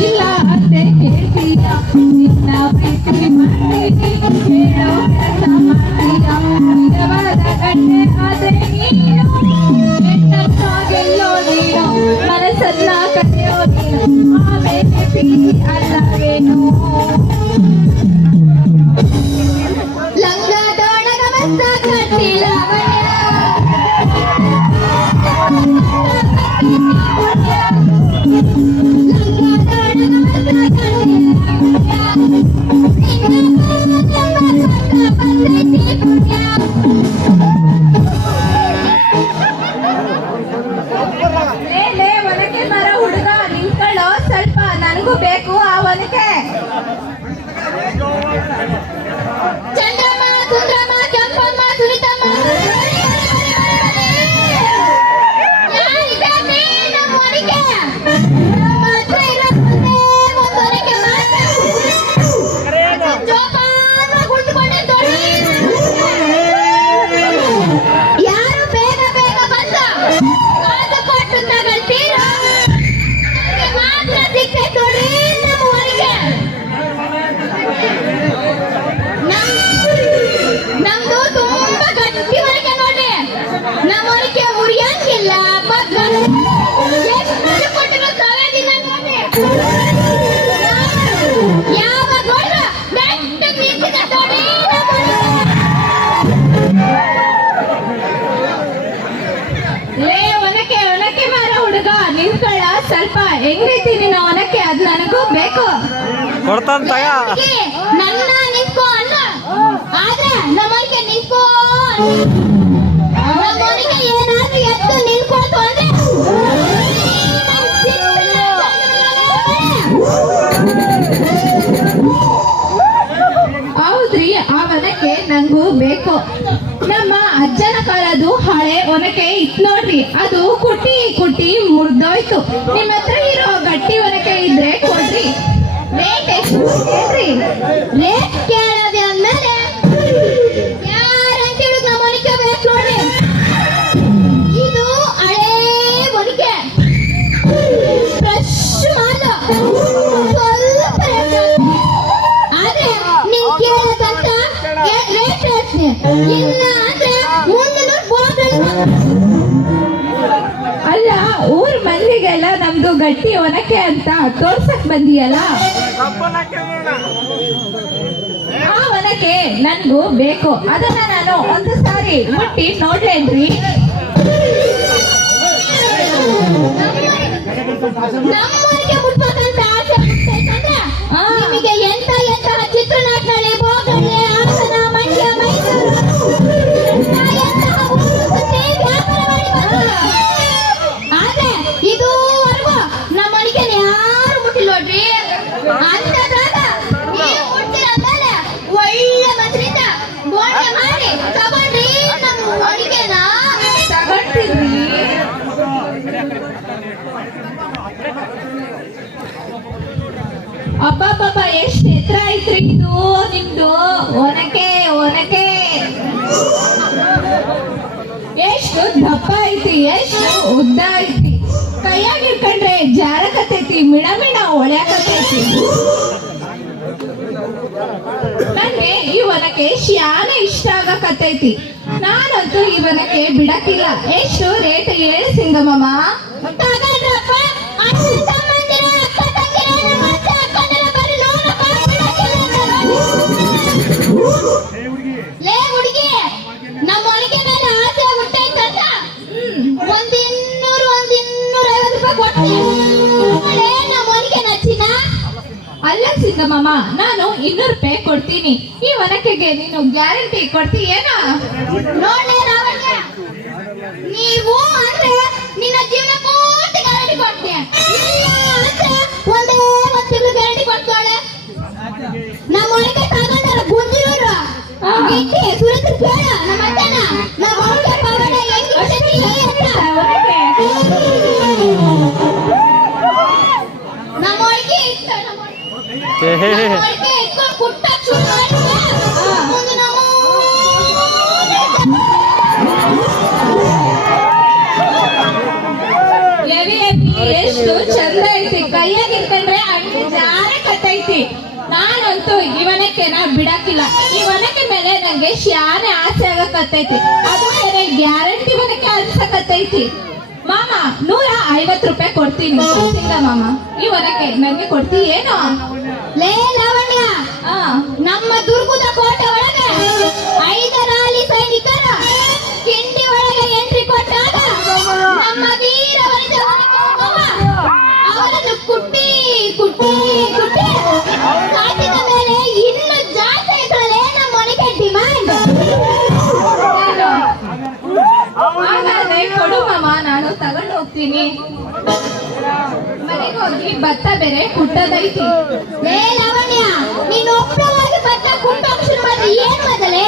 ಇಲ್ಲ ಸ್ವಲ್ಪ ಹೆಂಗೈತಿ ನಿನ್ನ ಒನಕೆ ಅದ್ ನನಗೂ ಬೇಕು. ಕೊಡ್ತಾನ ತಗ ನನ್ನ ನಿಂತ್ಕೋ ಅಲ್ಲ ಆದ್ರೆ ನಮ್ಮನಿಗೆ ನಿಂತ್ಕೋ ನಮ್ಮನಿಗೆ ಏನಾದ್ರೂ ಅಂದ್ರೆ ಹೌದ್ರಿ ಆ ಒನಕೆ ನಂಗೂ ಬೇಕು. ಅಜ್ಜನ ಕಾಲದು ಹಳೆ ಒನಕೆ ಇತ್ತು. ನೋಡ್ರಿ, ಅದು ಕುಟ್ಟಿ ಕುಟ್ಟಿ ಮುರಿದೋಯ್ತು. ನಿಮ್ಮ ಹತ್ರ ಇರೋ ಗಟ್ಟಿ ಒನಕೆ ಇದ್ರೆ ಕೊಡ್ರಿ. ರೇಟ್ ಎಷ್ಟು? ರೇಟ್ ಕೇಳದೆ ಸ್ವಲ್ಪ ರೇಟ್ ಹೇಳ್ತೀನಿ ಅಂದ್ರೆ ಮುಂದೆ ಅಲ್ಲ, ಊರ್ ಮಂದಿಗೆಲ್ಲ ನಮ್ದು ಗಟ್ಟಿ ಒನಕೆ ಅಂತ ತೋರ್ಸಕ್ ಬಂದಿಯಲ್ಲ? ಆ ಒನಕೆ ನನ್ಗೂ ಬೇಕು. ಅದನ್ನ ನಾನು ಒಂದು ಸಾರಿ ಮುಟ್ಟಿ ನೋಡ್ಲೇನ್ರಿ ಮುಟ್ಬೇಕಂತ ಅಬ್ಬಬ್ಬಬ್ಬ, ಎಷ್ಟು ಎತ್ತರ ಐತ್ರಿ ಇದು ನಿಮ್ದು? ಒನಕೆ ಒನಕೆ. ಎಷ್ಟು ದಪ್ಪ ಐತಿ ಎಷ್ಟು ಉದ್ದ ಐತಿ ಕೈಯಾಗ ಇಟ್ಕೊಂಡ್ರೆ ಜಾರಕತ್ತೈತಿ ಮಿಣ ಮಿಣ ಒಳ್ಯಾಕತೈತಿ ನನ್ಗೆ ಈ ಒನಕೆ ಶ್ಯಾನ ಇಷ್ಟ ಆಗಕತ್ತೈತಿ. ನಾನಂತೂ ಈ ಒನಕೆ ಬಿಡಕ್ಕಿಲ್ಲ. ಎಷ್ಟು ರೇಟ್ ಹೇಳಿ ಸಿಂಗಮಮ್ಮ ಅಲ್ಲ ಸಿದ್ದಮ್ಮಮ್ಮ ನಾನು ಇನ್ನೂರು ರೂಪಾಯಿ ಕೊಡ್ತೀನಿ. ಈ ಒನಕೆಗೆ ನೀನು ಗ್ಯಾರಂಟಿ ಕೊಡ್ತೀಯೇನ? ಎಷ್ಟು ಚಂದ ಐತಿ. ಕೈಯಾಗ ಇಟ್ಕೊಂಡ್ರೆ ಅಂಗಡಿ ಜಾರೆ ಕತ್ತೈತಿ ನಾನಂತೂ ಇವನಕ್ಕೆ ಬಿಡಾಕಿಲ್ಲ ಈ ಒನಕೆ ಮೇಲೆ ನಂಗೆ ಶಾನೆ ಆಸೆ ಆಗಕತ್ತೈತಿ ಅದು ಬೇರೆ ಗ್ಯಾರಂಟಿ ಒನಕೆ ಅನ್ಸಕತ್ತೈತಿ ಮಾಮ, ನೂರ ಐವತ್ತು ರೂಪಾಯಿ ಕೊಡ್ತೀನಿ. ಮಾಮ? ಒನಕೆ ನಂಗೆ ಕೊಡ್ತಿ ಏನು ಲೇ ಲಾವಣ್ಯ ನಮ್ಮ ದುರ್ಗದ ಕೋಟೆ ಒಳಗೆ ಐದರಾಲಿ ಸೈನಿಕರ ಕಿಂಡಿ ಒಳಗೆ ಎಂಟ್ರಿ ಕೊಟ್ಟಾಗ ನಮ್ಮ ವೀರ ವನಿತೆ ಹೊರಗೆ ಹೋಗುವ ಅವರನ್ನು ಕುಟ್ಟಿ ಕುಟ್ಟಿ ಕುಟ್ಟಿ ಕಾಟಿದ ಮೇಲೆ ಇನ್ನು ಜಾಸ್ತಿ ನಮ್ಮ ಮನೆಗೆ ಕೊಡು ಮಾಮ ನಾನು ತಗೊಂಡು ಹೋಗ್ತೀನಿ. ಮನೆಗೆ ಹೋಗಿ ಭತ್ತ ಬೇರೆ ಕುಟ್ಟದೈತಿ ಏ ಲಾವಣ್ಯ ನೀನು ಒಬ್ಬವಾಗಿ ಭತ್ತ ಕುಟ್ಟೋಕ್ ಶುರು ಮಾಡಿದ್ರೆ ಏನ್ ಮೊದಲೇ?